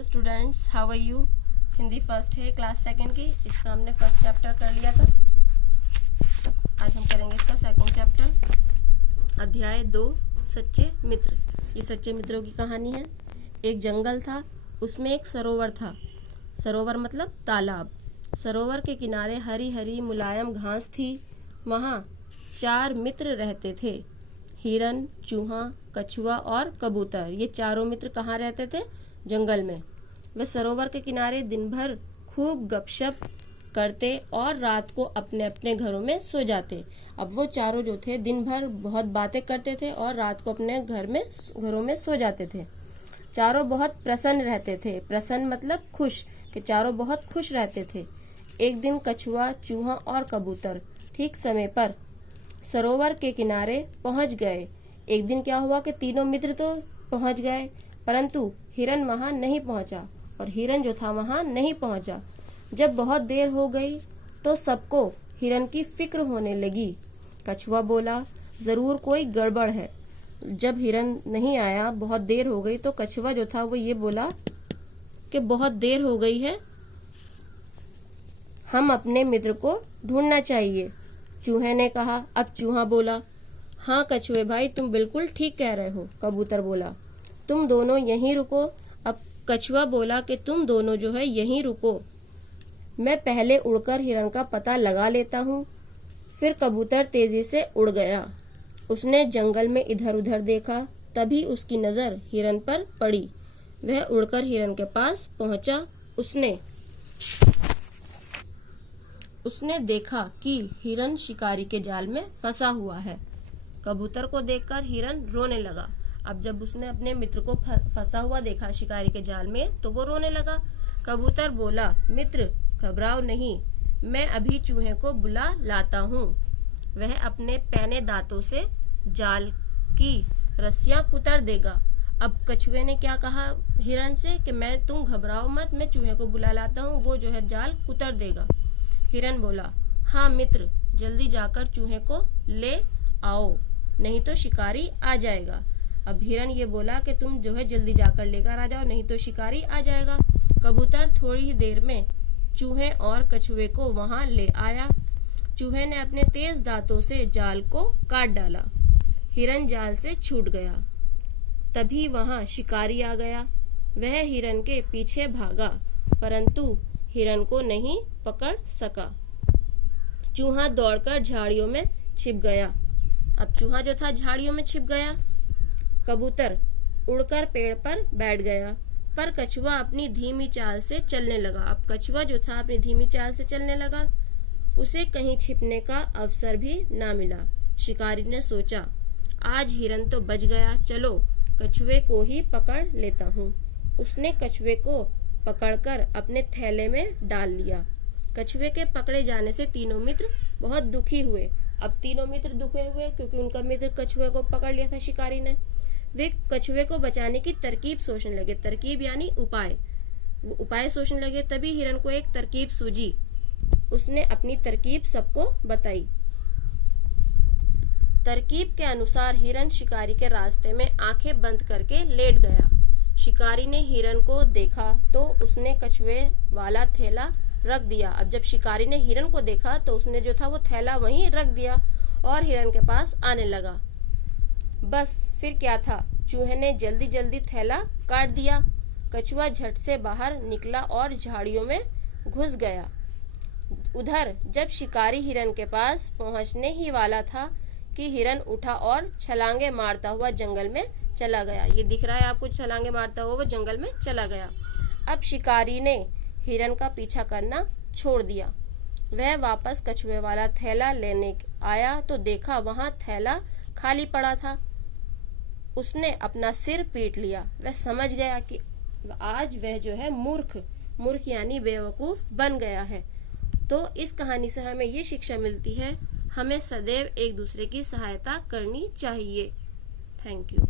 Hello students, how are you. Hindi first है, class second की। इसका हमने फर्स्ट चैप्टर कर लिया था। आज हम करेंगे इसका सेकंड चैप्टर। अध्याय 2, सच्चे मित्र। ये सच्चे मित्रों की कहानी है। एक जंगल था, उसमें एक सरोवर था। सरोवर मतलब तालाब। सरोवर के किनारे हरी हरी मुलायम घास थी। वहाँ 4 मित्र रहते थे, हिरन, चूहा, कछुआ और कबूतर। ये चारों मित्र कहाँ रहते थे? जंगल में। वे सरोवर के किनारे दिन भर खूब गपशप करते और रात को अपने अपने घरों में सो जाते। अब वो चारों जो थे दिन भर बहुत बातें करते थे और रात को अपने घरों में सो जाते थे। चारों बहुत प्रसन्न रहते थे। प्रसन्न मतलब खुश, कि चारों बहुत खुश रहते थे। एक दिन कछुआ, चूहा और कबूतर ठीक समय पर सरोवर के किनारे पहुंच गए। एक दिन क्या हुआ कि तीनों मित्र तो पहुंच गए, परंतु हिरन वहां नहीं पहुंचा और हिरन जो था वहां नहीं पहुंचा। जब बहुत देर हो गई तो सबको हिरन की फिक्र होने लगी। कछुआ बोला, जरूर कोई गड़बड़ है। जब हिरन नहीं आया, बहुत देर हो गई, तो कछुआ जो था वो ये बोला कि बहुत देर हो गई है, हम अपने मित्र को ढूंढना चाहिए। चूहे ने कहा। अब चूहा बोला, हाँ कछुए भाई, तुम बिल्कुल ठीक कह रहे हो। कबूतर बोला, तुम दोनों यहीं रुको। अब कछुआ बोला कि तुम दोनों जो है यहीं रुको, मैं पहले उड़कर हिरन का पता लगा लेता हूँ। फिर कबूतर तेजी से उड़ गया। उसने जंगल में इधर उधर देखा, तभी उसकी नजर हिरन पर पड़ी। वह उड़कर हिरन के पास पहुंचा। उसने देखा कि हिरन शिकारी के जाल में फंसा हुआ है। कबूतर को देखकर हिरन रोने लगा। अब जब उसने अपने मित्र को फंसा हुआ देखा शिकारी के जाल में, तो वो रोने लगा। कबूतर बोला, मित्र घबराओ नहीं, मैं अभी चूहे को बुला लाता हूँ। वह अपने पैने दांतों से जाल की रस्सियां कुतर देगा। अब कछुए ने क्या कहा हिरन से कि तुम घबराओ मत, मैं चूहे को बुला लाता हूँ, वो जो है जाल कुतर देगा। हिरन बोला, हाँ मित्र, जल्दी जाकर चूहे को ले आओ, नहीं तो शिकारी आ जाएगा। अब हिरन ये बोला कि तुम जो है जल्दी जाकर लेकर आ जाओ, नहीं तो शिकारी आ जाएगा। कबूतर थोड़ी ही देर में चूहे और कछुए को वहां ले आया। चूहे ने अपने तेज दांतों से जाल को काट डाला। हिरन जाल से छूट गया। तभी वहां शिकारी आ गया। वह हिरन के पीछे भागा, परंतु हिरन को नहीं पकड़ सका। चूहा दौड़कर झाड़ियों में छिप गया। अब चूहा जो था झाड़ियों में छिप गया। कबूतर उड़कर पेड़ पर बैठ गया, पर कछुआ अपनी धीमी चाल से चलने लगा। अब कछुआ जो था अपनी धीमी चाल से चलने लगा। उसे कहीं छिपने का अवसर भी ना मिला। शिकारी ने सोचा, आज हिरन तो बच गया, चलो कछुए को ही पकड़ लेता हूँ। उसने कछुए को पकड़कर अपने थैले में डाल लिया। कछुए के पकड़े जाने से तीनों मित्र बहुत दुखी हुए। अब तीनों मित्र दुखे हुए क्योंकि उनका मित्र कछुए को पकड़ लिया था शिकारी ने। वे कछुए को बचाने की तरकीब सोचने लगे। तरकीब यानी उपाय। वो उपाय सोचने लगे। तभी हिरन को एक तरकीब सूझी। उसने अपनी तरकीब सबको बताई। तरकीब के अनुसार हिरन शिकारी के रास्ते में आंखें बंद करके लेट गया। शिकारी ने हिरन को देखा तो उसने कछुए वाला थैला रख दिया। अब जब शिकारी ने हिरन को देखा तो उसने जो था वो थैला वहीं रख दिया और हिरन के पास आने लगा। बस फिर क्या था, चूहे ने जल्दी जल्दी थैला काट दिया। कछुआ झट से बाहर निकला और झाड़ियों में घुस गया। उधर जब शिकारी हिरन के पास पहुंचने ही वाला था कि हिरन उठा और छलांगे मारता हुआ जंगल में चला गया। ये दिख रहा है आपको, छलांगे मारता हुआ वो जंगल में चला गया। अब शिकारी ने हिरन का पीछा करना छोड़ दिया। वह वापस कछुए वाला थैला लेने आया तो देखा वहां थैला खाली पड़ा था। उसने अपना सिर पीट लिया। वह समझ गया कि आज वह जो है मूर्ख यानी बेवकूफ बन गया है। तो इस कहानी से हमें ये शिक्षा मिलती है, हमें सदैव एक दूसरे की सहायता करनी चाहिए। Thank you.